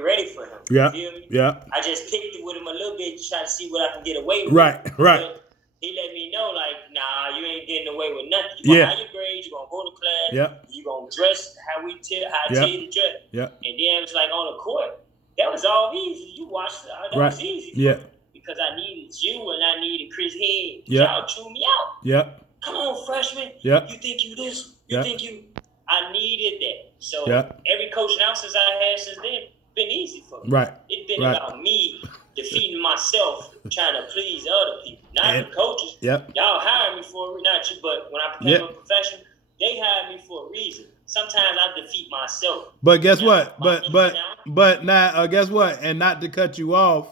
ready for him. Yeah. You feel me? Yeah. I just picked it with him a little bit to try to see what I can get away with. Right. Right. But he let me know, like, nah, you ain't getting away with nothing. You Yeah. gonna have your grades, you gonna go to class, Yeah. you gonna dress how I tell you to dress. Yeah. And then it was like on the court, that was all easy. You watched that Right. was easy. Yeah. Because I needed you and I needed Chris Head. Yeah. Y'all chew me out. Yeah. Come on, freshman. Yeah. You think you this? You Yeah. think you? I needed that. So Yeah. every coach now since I had since then been easy for me. Right. It's been Right. about me defeating myself, trying to please other people, not the coaches. Yep. Y'all hired me for not you, but when I became a professional, they hired me for a reason. Sometimes I defeat myself. But guess what? But now guess what? And not to cut you off,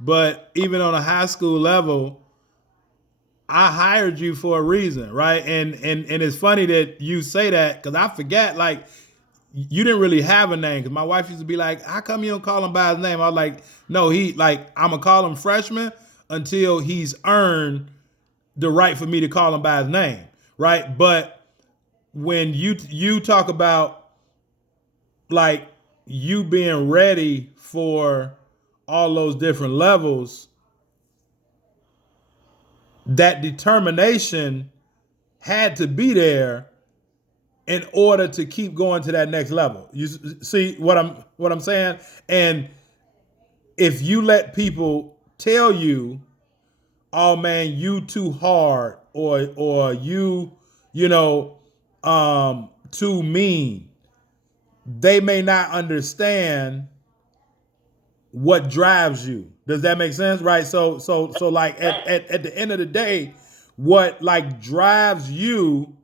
but even on a high school level, I hired you for a reason, right? And it's funny that you say that because I forget, like, you didn't really have a name. Because my wife used to be like, "How come you don't call him by his name?" I was like, "No, I'm gonna call him freshman until he's earned the right for me to call him by his name, right?" But when you talk about like you being ready for all those different levels, that determination had to be there in order to keep going to that next level. You see what I'm saying? And if you let people tell you, "Oh man, you too hard," or you too mean, they may not understand what drives you. Does that make sense? Right. So like at the end of the day, what like drives you,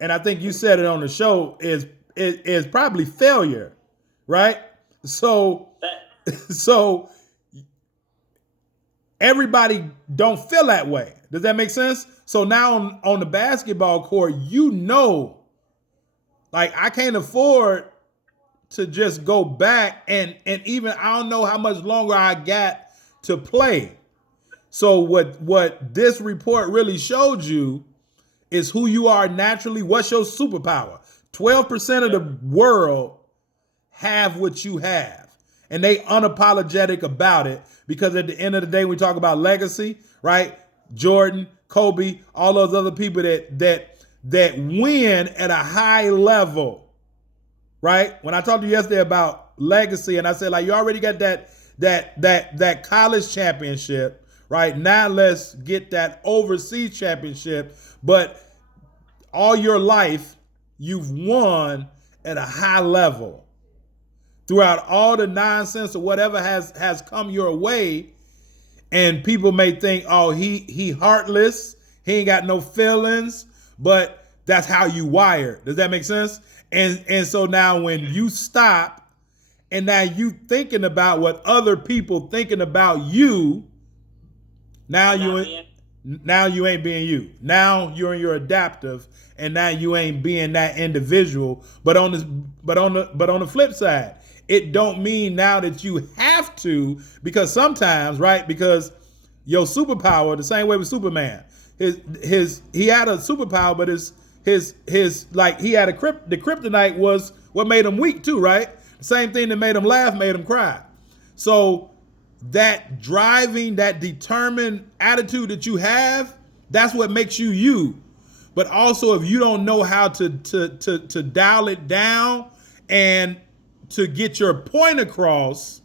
and I think you said it on the show, is probably failure. Right? So everybody don't feel that way. Does that make sense? So now on the basketball court, like I can't afford to just go back and even I don't know how much longer I got to play. So what this report really showed you is who you are naturally. What's your superpower? 12% of the world have what you have, and they unapologetic about it, because at the end of the day, we talk about legacy, right? Jordan, Kobe, all those other people that win at a high level, right? When I talked to you yesterday about legacy, and I said, like, you already got that college championship, right? Now let's get that overseas championship. But all your life, you've won at a high level. Throughout all the nonsense or whatever has come your way, and people may think, "Oh, he heartless, he ain't got no feelings," but that's how you wired. Does that make sense? And so now when you stop, and now you thinking about what other people thinking about you, now you ain't being you. Now you're in your adaptive, and now you ain't being that individual. But on the flip side, it don't mean now that you have to, because sometimes, right? Because your superpower, the same way with Superman, he had a superpower, but his like he had the kryptonite was what made him weak too, right? The same thing that made him laugh made him cry. So that driving, that determined attitude that you have, that's what makes you you. But also, if you don't know how to dial it down and to get your point across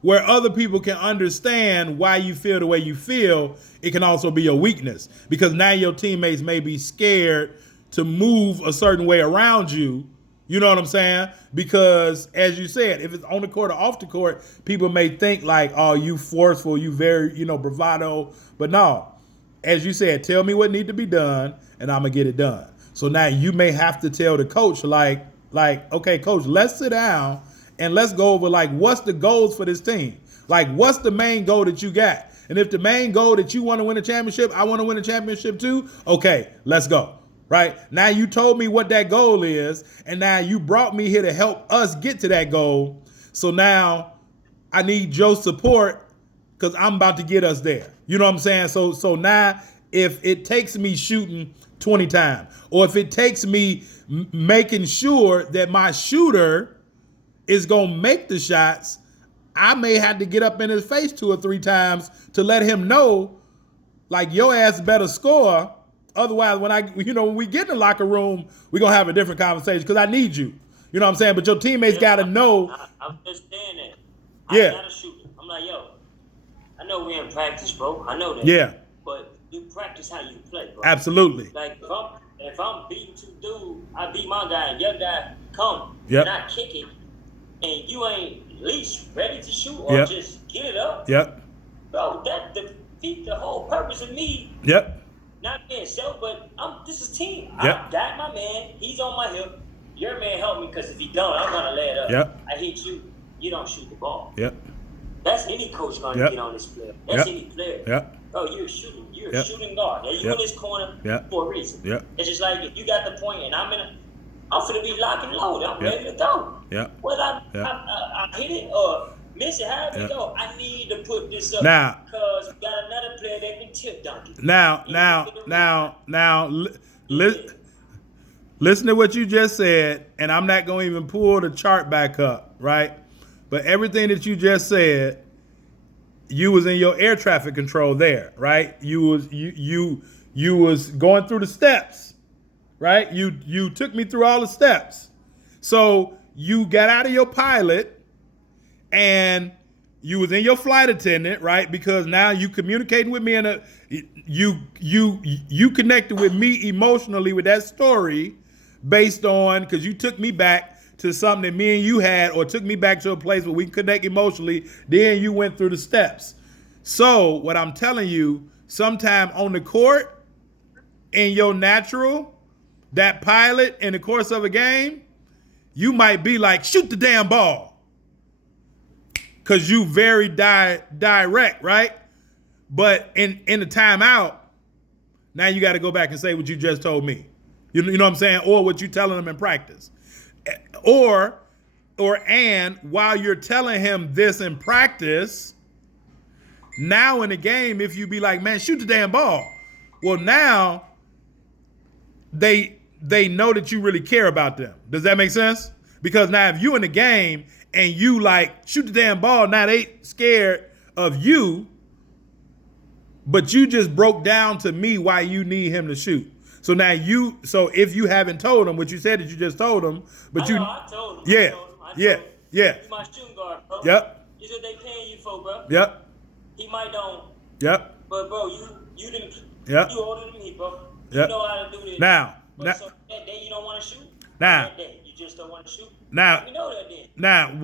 where other people can understand why you feel the way you feel, it can also be a weakness, because now your teammates may be scared to move a certain way around you. You know what I'm saying? Because as you said, if it's on the court or off the court, people may think like, "Oh, you forceful, you very, bravado." But no, as you said, tell me what needs to be done and I'm gonna get it done. So now you may have to tell the coach like, "Okay, coach, let's sit down and let's go over like what's the goals for this team? Like what's the main goal that you got? And if the main goal that you want to win a championship, I want to win a championship too. Okay, let's go." Right? Now you told me what that goal is, and now you brought me here to help us get to that goal. So now I need your support because I'm about to get us there. You know what I'm saying? So now if it takes me shooting 20 times, or if it takes me making sure that my shooter is going to make the shots, I may have to get up in his face 2 or 3 times to let him know, like, your ass better score. Otherwise, when we get in the locker room, we're going to have a different conversation because I need you. You know what I'm saying? But your teammates got to know. I understand that. Yeah. I got to shoot it. I'm like, yo, I know we're in practice, bro. I know that. Yeah. But you practice how you play, bro. Absolutely. Like, if I'm beating 2 dudes, I beat my guy and your guy come Yep. and I kick it, and you ain't at least ready to shoot or Yep. just get it up. Yep. Bro, that defeats the whole purpose of me. Yep. Not being self, but this is team. Yep. I got my man. He's on my hip. Your man helped me because if he don't, I'm gonna lay it up. Yep. I hit you. You don't shoot the ball. Yep. That's any coach gonna Yep. get on this player. That's Yep. any player. Yep. Bro, you're shooting. You're Yep. a shooting guard. Now you Yep. in this corner Yep. for a reason. Yep. It's just like if you got the point and I'm finna be locked and loaded. I'm Yep. ready to go. Yep. Whether Yep. I hit it or miss it, however Yep. it go, I need to put this up Now- because we got another player that can tip dunk it. Now, listen to what you just said, and I'm not going to even pull the chart back up, right? But everything that you just said, you was in your air traffic control there, right? You was going through the steps, right? You took me through all the steps. So you got out of your pilot and you was in your flight attendant, right? Because now you communicating with me and you connected with me emotionally with that story based on, because you took me back to something that me and you had, or took me back to a place where we connect emotionally. Then you went through the steps. So what I'm telling you, sometime on the court, in your natural, that pilot in the course of a game, you might be like, shoot the damn ball. Because you very direct, right? But in the timeout, now you got to go back and say what you just told me. You know what I'm saying? Or what you telling them in practice. And while you're telling him this in practice, now in the game, if you be like, man, shoot the damn ball. Well, now they know that you really care about them. Does that make sense? Because now if you in the game and you like shoot the damn ball, now they scared of you, but you just broke down to me why you need him to shoot. So now if you haven't told him what you said that you just told him, but I told him. Yeah. You my shooting guard, bro. Yep. This is what they paying you for, bro. Yep. He might don't. Yep. But bro, you didn't. Yep. You older than me, bro. Yep. You know how to do this. So that day you don't want to shoot. That day you just don't want to shoot. Let me know that then. Now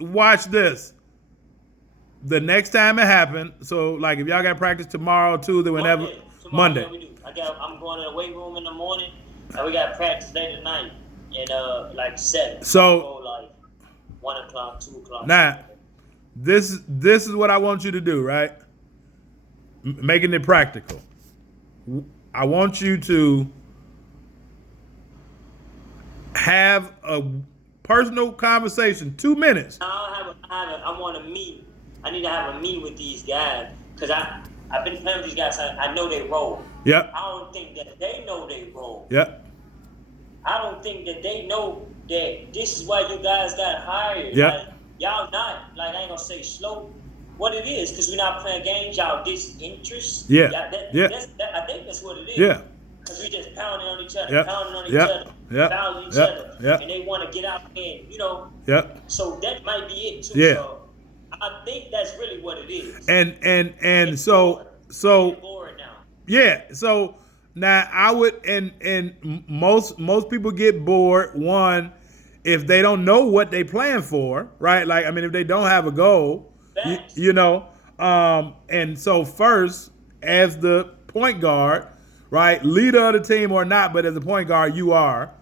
watch this. The next time it happened, so like if y'all got practice tomorrow, Tuesday, whenever, Monday. Yeah, we do. I'm going to the weight room in the morning, and we got practice late at night, and like 7. So like 1 o'clock, 2 o'clock. Now, this is what I want you to do, right? Making it practical. I want you to have a personal conversation, 2 minutes. I want to meet. I need to have a meeting with these guys because I've been playing with these guys. I know they role. Yep. I don't think that they know they role. Yep. I don't think that they know that this is why you guys got hired. Yep. Like, y'all not, like, I ain't gonna say slow. What it is, because we're not playing games, y'all disinterest. Yeah. I think that's what it is. Yeah. Because we just pounding on each other, Yep. pounding on each Yep. other, Yep. fouling each Yep. other. Yep. And they want to get out and, Yep. So that might be it too. Yeah. So I think that's really what it is. And so bored now. yeah, so now I would and most people get bored, one, if they don't know what they plan for, right? Like, I mean, if they don't have a goal, and so first, as the point guard, right, leader of the team or not, but as a point guard, you are,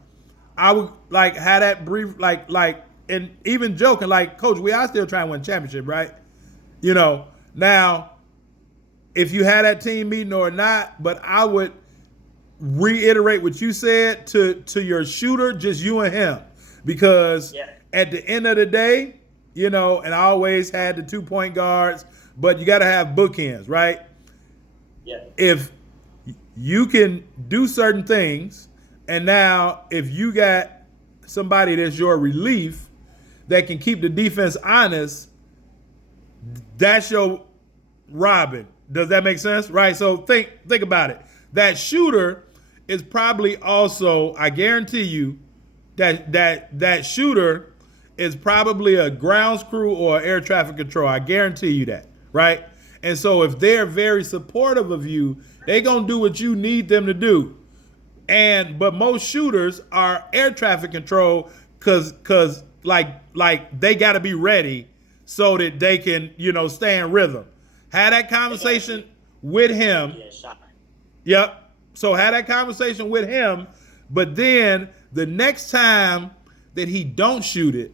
I would like have that brief, like, and even joking, like, Coach, we are still trying to win championship, right? Now, if you had that team meeting or not, but I would reiterate what you said to your shooter, just you and him, because at the end of the day, and I always had the 2-point guards, but you got to have bookends, right? Yeah. If you can do certain things, and now if you got somebody that's your relief, that can keep the defense honest, that's your Robin. Does that make sense? Right. So think about it. That shooter is probably also, I guarantee you, that shooter is probably a grounds crew or air traffic control. I guarantee you that. Right. And so if they're very supportive of you, they're gonna do what you need them to do. But most shooters are air traffic control because like they got to be ready so that they can stay in rhythm. Had that conversation with him. Yep. So had that conversation with him, but then the next time that he don't shoot it,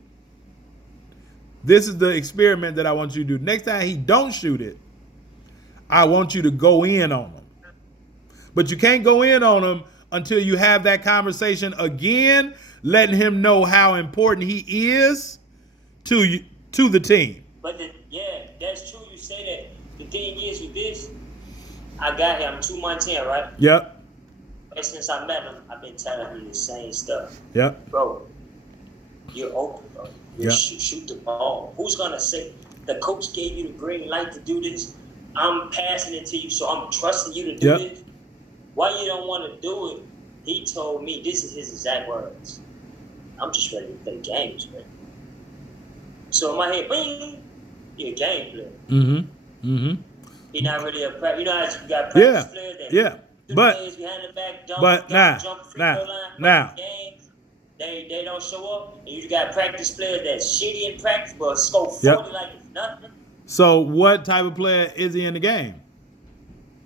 this is the experiment that I want you to do. Next time he don't shoot it, I want you to go in on him. But you can't go in on him until you have that conversation again, letting him know how important he is to the team. But that's true. You say that. The thing is with this, I got him 2 months in, right? Yep. And since I met him, I've been telling him the same stuff. Yep. Bro, you're open, bro. You shoot the ball. Who's gonna say the coach gave you the green light to do this? I'm passing it to you, so I'm trusting you to do this. Why you don't want to do it? He told me, this is his exact words. I'm just ready to play games, man. So in my head, bing, you're a game player. He's not really a practice. You know how you got practice players that but behind the back, jump free now, throw line, game. They don't show up, and you got practice players that's shitty in practice, but score 40 like it's nothing. So what type of player is he in the game?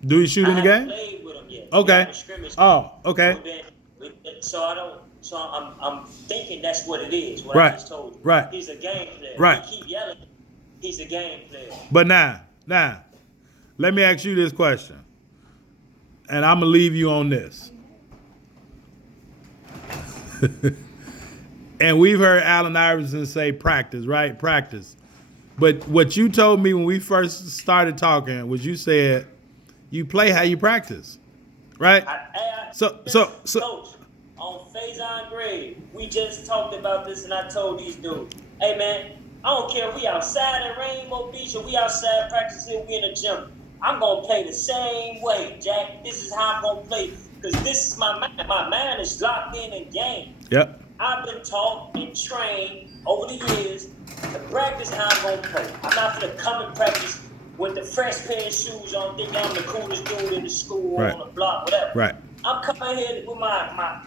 Do he shoot in the game? Played with him yet. Okay. Oh, okay. So I'm thinking that's what it is. What Right. I just told you. Right. He's a game player. Right. He keep yelling. He's a game player. But now, let me ask you this question, and I'm gonna leave you on this. And we've heard Allen Iverson say practice, right? Practice. But what you told me when we first started talking was you said you play how you practice, right? So Coach, on Fabyon grade, we just talked about this, and I told these dudes, hey man, I don't care if we outside at Rainbow Beach or we outside practicing, we in the gym. I'm gonna play the same way, Jack. This is how I'm gonna play, because this is my mind. My mind is locked in game. Yep. I've been taught and trained over the years to practice how I'm gonna play. I'm not gonna come and practice with the fresh pair of shoes on, think I'm the coolest dude in the school or on the block, whatever. Right. I'm coming here with my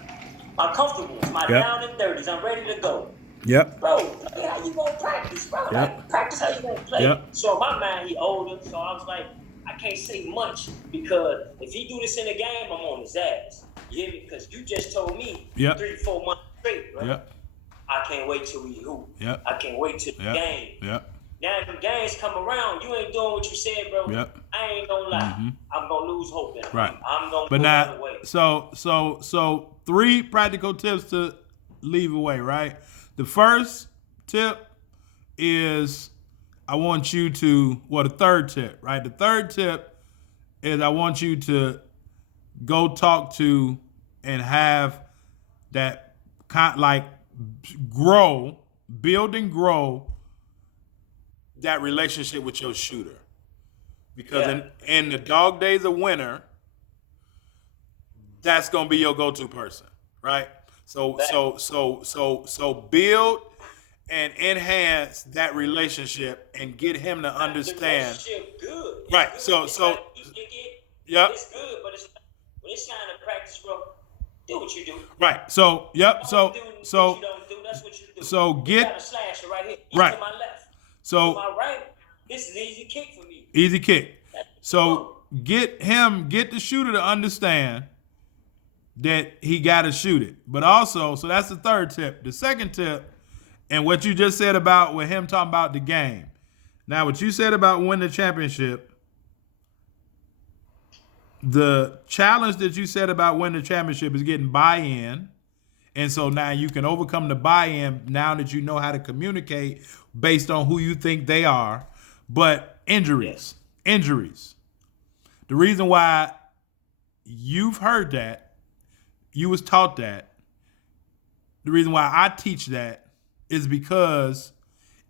comfortables, my down and 30s. I'm ready to go. Yep. Bro, how you gonna practice, bro? Yep. Like, practice how you gonna play. Yep. So in my mind, he older, so I was like, I can't say much, because if he do this in the game, I'm on his ass. You hear me? Because you just told me 3-4 months straight, right? Yep. I can't wait till we hoop. Yep. I can't wait till the game. Yep. Now if the games come around, you ain't doing what you said, bro. Yep. I ain't gonna lie. I'm gonna lose hope in it. Right. I'm gonna But go now, the way. so 3 practical tips to leave away, right? The first tip is I want you to, the third tip, right? The third tip is I want you to go talk to and have that build and grow that relationship with your shooter. Because in the dog days of winter, that's gonna be your go-to person, right? So build and enhance that relationship and get him to understand. The relationship good. Right. Good. So It's good, but when it's time to practice, bro, do what you do. Right. So what you don't do, that's what you do. So you get got a slasher right here. Right. To my left. So to my right, this is easy kick for me. Easy kick. So get the shooter to understand that he got to shoot it. But also, so that's the third tip. The second tip, and what you just said about with him talking about the game. Now, what you said about winning the championship, the challenge that you said about winning the championship is getting buy-in. And so now you can overcome the buy-in now that you know how to communicate based on who you think they are. But injuries. The reason why you've heard that, you was taught that, the reason why I teach that is because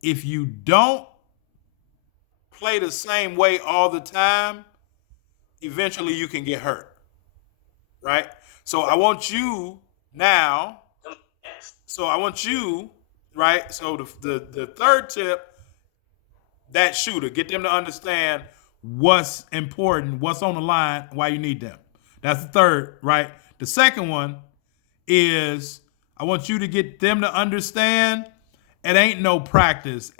if you don't play the same way all the time, eventually you can get hurt, right? So I want you now. So I want you, right? So the third tip, that shooter, get them to understand what's important, what's on the line, why you need them. That's the third, right? The second one is I want you to get them to understand it ain't no practice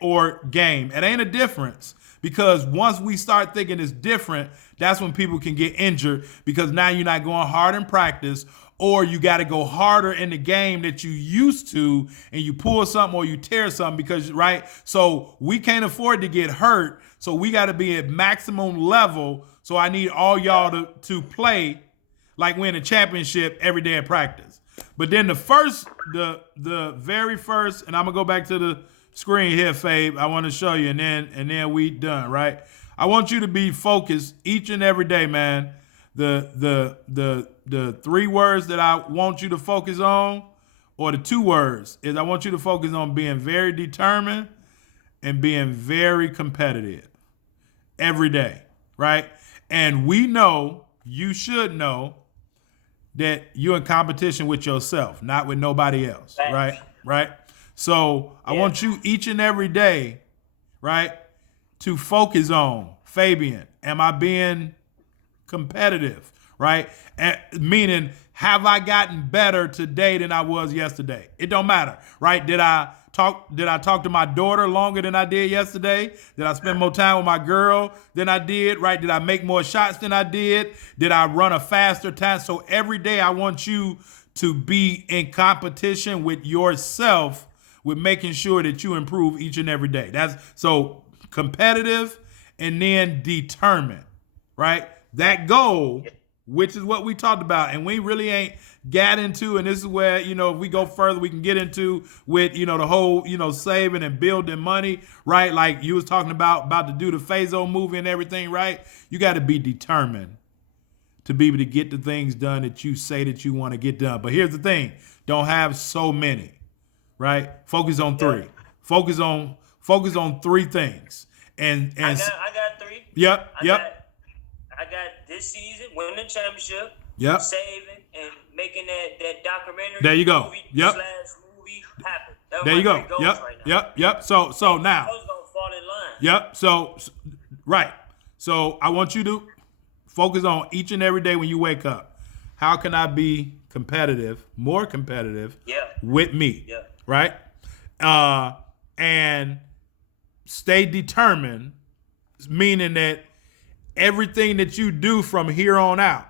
or game. It ain't a difference. Because once we start thinking it's different, that's when people can get injured because now you're not going hard in practice, or you got to go harder in the game that you used to, and you pull something or you tear something because, right? So we can't afford to get hurt. So we got to be at maximum level. So I need all y'all to play like win a championship every day at practice. But then the very first, and I'm gonna go back to the screen here, Fabe. I want to show you, and then we done, right? I want you to be focused each and every day, man. The three words that I want you to focus on, or the two words, is I want you to focus on being very determined and being very competitive every day, right? And we know, you should know, that you're in competition with yourself, not with nobody else, right? Right? So I want you each and every day, right, to focus on, Fabyon, am I being competitive, right? Meaning, have I gotten better today than I was yesterday? It don't matter, right? Did I talk to my daughter longer than I did yesterday? Did I spend more time with my girl than I did, right? Did I make more shots than I did? Did I run a faster time? So every day I want you to be in competition with yourself, with making sure that you improve each and every day. That's so competitive and then determined, right? That goal, which is what we talked about, and we really ain't got into, and this is where, if we go further, we can get into with, the whole, saving and building money, right? Like you was talking about to do the Fazo movie and everything, right? You got to be determined to be able to get the things done that you say that you want to get done. But here's the thing, don't have so many, right? Focus on three. Focus on three things. And I got three. Yep. I got this season, winning the championship, yep, saving, and making that documentary. There you go. Movie movie happen. There you go. Yep. Right yep. So now. I was gonna fall in line. Yep. So right. So I want you to focus on each and every day when you wake up. How can I be competitive, more competitive, with me? Yeah. Right. And stay determined, meaning that everything that you do from here on out,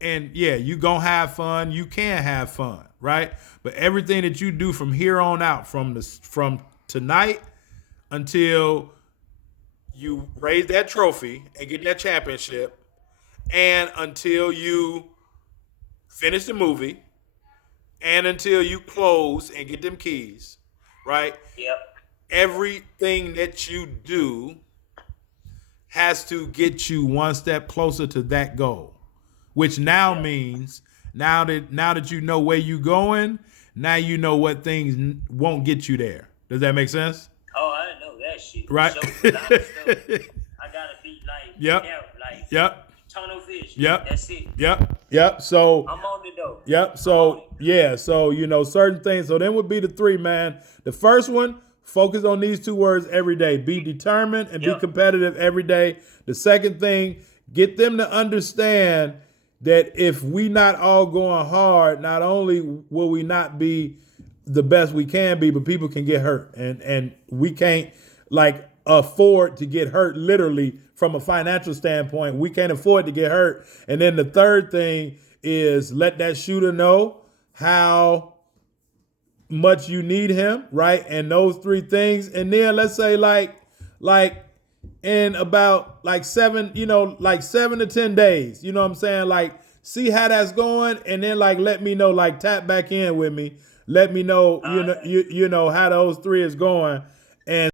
and you gonna have fun, you can have fun, right? But everything that you do from here on out, from tonight until you raise that trophy and get that championship, and until you finish the movie, and until you close and get them keys, right? Yep. Everything that you do has to get you one step closer to that goal, which now means now that you know where you're going, now you know what things won't get you there. Does that make sense? Oh, I didn't know that shit. Right. So, I gotta be like, tunnel vision. Yep. That's it. Yep. So I'm on it though. Yep. So So certain things. So then would be the three, man. The first one, focus on these two words every day. Be determined and be competitive every day. The second thing, get them to understand that if we not all going hard, not only will we not be the best we can be, but people can get hurt. And we can't afford to get hurt literally from a financial standpoint. We can't afford to get hurt. And then the third thing is let that shooter know how much you need him, right? And those three things. And then let's say like in about 7 to 10 days, you know what I'm saying? See how that's going, and then let me know, tap back in with me. Let me know, you know how those three is going. And